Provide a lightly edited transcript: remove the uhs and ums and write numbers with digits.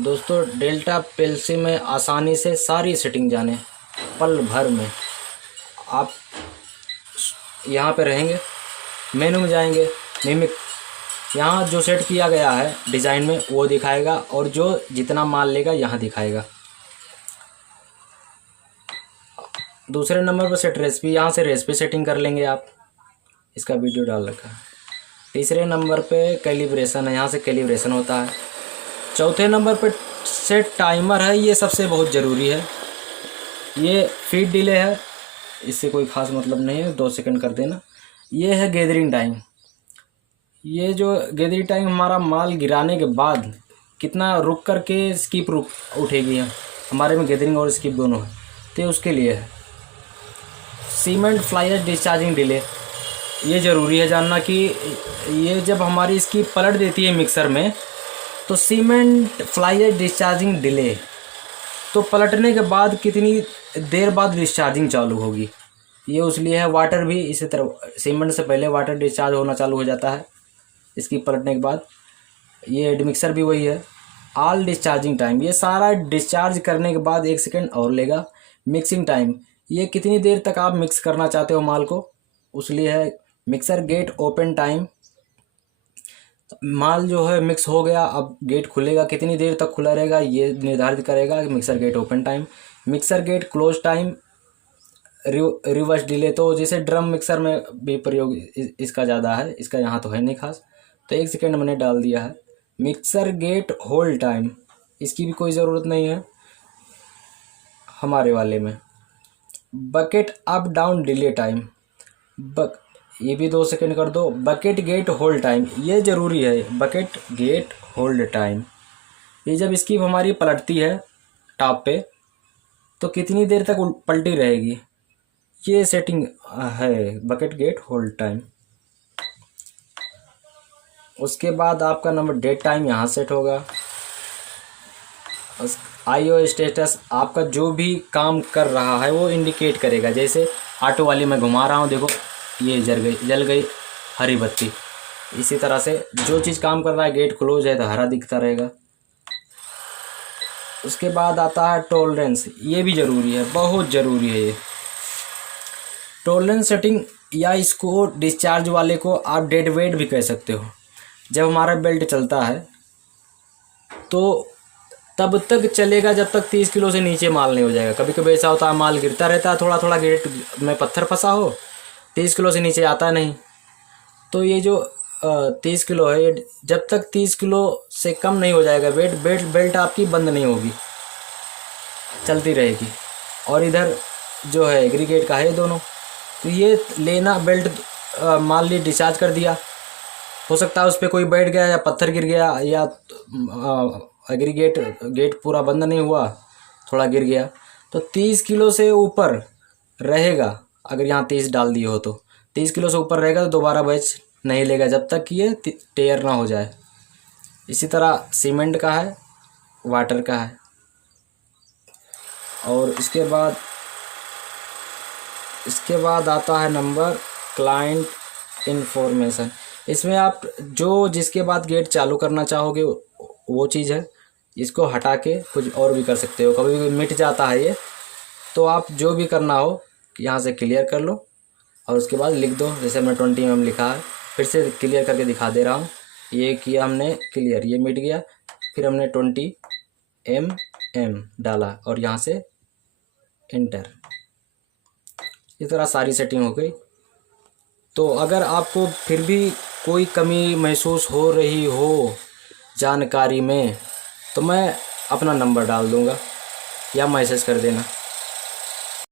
दोस्तों delta PLC में आसानी से सारी सेटिंग जाने पल भर में। आप यहाँ पे रहेंगे, मेनू में जाएंगे, मिमिक यहाँ जो सेट किया गया है डिज़ाइन में वो दिखाएगा और जो जितना माल लेगा यहाँ दिखाएगा। दूसरे नंबर पर सेट रेसिपी, यहाँ से रेसिपी सेटिंग कर लेंगे आप, इसका वीडियो डाल रखा है। तीसरे नंबर पे कैलिब्रेशन है, यहाँ से कैलिब्रेशन होता है। चौथे नंबर पे सेट टाइमर है, ये सबसे बहुत ज़रूरी है। ये फीड डिले है, इससे कोई ख़ास मतलब नहीं है, 2 सेकंड कर देना। ये है गैदरिंग टाइम, ये जो गैदरिंग टाइम हमारा माल गिराने के बाद कितना रुक कर के स्किप उठेगी है, हमारे में गैदरिंग और स्किप दोनों है, तो उसके लिए है। Cement fly ash discharging delay, ये ज़रूरी है जानना कि ये जब हमारी इसकी पलट देती है मिक्सर में, तो cement fly ash discharging delay, तो पलटने के बाद कितनी देर बाद डिस्चार्जिंग चालू होगी, ये उसलिए है। वाटर भी इसी तरह, सीमेंट से पहले वाटर डिस्चार्ज होना चालू हो जाता है इसकी पलटने के बाद। ये मिक्सर भी वही है। ऑल डिस्चार्जिंग टाइम, ये सारा डिस्चार्ज करने के बाद 1 सेकेंड और लेगा। मिक्सिंग टाइम, ये कितनी देर तक आप मिक्स करना चाहते हो माल को, उसलिए है। मिक्सर गेट ओपन टाइम, माल जो है मिक्स हो गया, अब गेट खुलेगा, कितनी देर तक खुला रहेगा ये निर्धारित करेगा mixer gate open time. Mixer gate close time, reverse delay, तो जैसे ड्रम मिक्सर में भी प्रयोग इसका ज़्यादा है, इसका यहाँ तो है नहीं खास, तो 1 सेकेंड मैंने डाल दिया है। मिक्सर गेट होल्ड टाइम, इसकी भी कोई ज़रूरत नहीं है हमारे वाले में। Bucket up down delay time, ये भी 2 सेकेंड कर दो। बकेट गेट होल्ड टाइम, ये ज़रूरी है। बकेट गेट होल्ड टाइम, ये जब इसकी हमारी पलटती है टॉप पे, तो कितनी देर तक पलटी रहेगी, ये सेटिंग है बकेट गेट होल्ड टाइम। उसके बाद आपका नंबर डेट टाइम यहाँ सेट होगा। IO स्टेटस, आपका जो भी काम कर रहा है वो इंडिकेट करेगा। जैसे ऑटो वाली मैं घुमा रहा हूँ, देखो ये जल गई हरी बत्ती। इसी तरह से जो चीज़ काम कर रहा है, गेट क्लोज है तो हरा दिखता रहेगा। उसके बाद आता है टॉलरेंस, ये भी ज़रूरी है, बहुत ज़रूरी है ये टॉलरेंस सेटिंग, या इसको डिस्चार्ज वाले को आप डेड वेट भी कह सकते हो। जब हमारा बेल्ट चलता है तो तब तक चलेगा जब तक 30 किलो से नीचे माल नहीं हो जाएगा। कभी कभी ऐसा होता है माल गिरता रहता है, थोड़ा थोड़ा गेट में पत्थर फंसा हो, 30 किलो से नीचे आता नहीं। तो ये जो 30 किलो है, ये जब तक 30 किलो से कम नहीं हो जाएगा वेट, बेल्ट आपकी बंद नहीं होगी, चलती रहेगी। और इधर जो है एग्रीगेट का है दोनों, तो ये लेना बेल्ट मान ली डिस्चार्ज कर दिया, हो सकता है उस पर कोई बैठ गया या पत्थर गिर गया, या एग्रीगेट गेट पूरा बंद नहीं हुआ, थोड़ा गिर गया, तो 30 किलो से ऊपर रहेगा। अगर यहाँ 30 डाल दिए हो तो 30 किलो से ऊपर रहेगा, तो दोबारा बैच नहीं लेगा जब तक कि ये टेयर ना हो जाए। इसी तरह सीमेंट का है, वाटर का है। और इसके बाद आता है नंबर क्लाइंट इन्फॉर्मेशन। इसमें आप जो जिसके बाद गेट चालू करना चाहोगे वो चीज़ है, इसको हटा के कुछ और भी कर सकते हो। कभी भी मिट जाता है ये, तो आप जो भी करना हो यहाँ से क्लियर कर लो और उसके बाद लिख दो। जैसे मैं 20 mm लिखा है, फिर से क्लियर करके दिखा दे रहा हूँ। ये किया हमने क्लियर, ये मिट गया, फिर हमने 20 mm डाला और यहाँ से इंटर। इस तरह सारी सेटिंग हो गई। तो अगर आपको फिर भी कोई कमी महसूस हो रही हो जानकारी में, तो मैं अपना नंबर डाल दूँगा या मैसेज कर देना।